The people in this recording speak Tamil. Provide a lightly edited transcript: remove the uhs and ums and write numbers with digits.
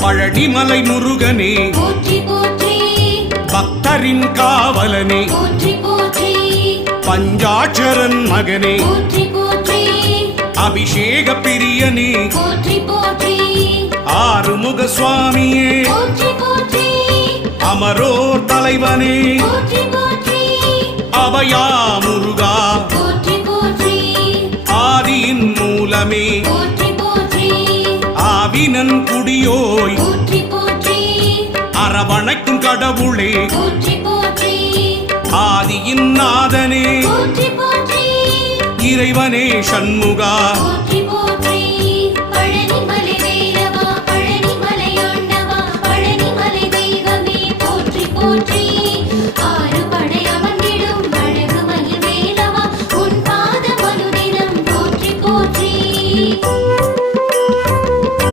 பழனிமலை முருகனே போற்றி போற்றி பக்தரின் காவலனே போற்றி போற்றி பஞ்சாட்சரன் மகனே போற்றி போற்றி அபிஷேக பிரியனே போற்றி போற்றி ஆறுமுக சுவாமியே போற்றி போற்றி அமரோர் தலைவனே போற்றி போற்றி அபயா முருகா போற்றி போற்றி ஆதியின் மூலமே போற்றி போற்றி ஆவினன் குடியோய் போற்றி போற்றி அரவணைக்கும் கடவுளே போற்றி போற்றி ஆதியின் நாதனே போற்றி போற்றி இறைவனே சண்முகா போற்றி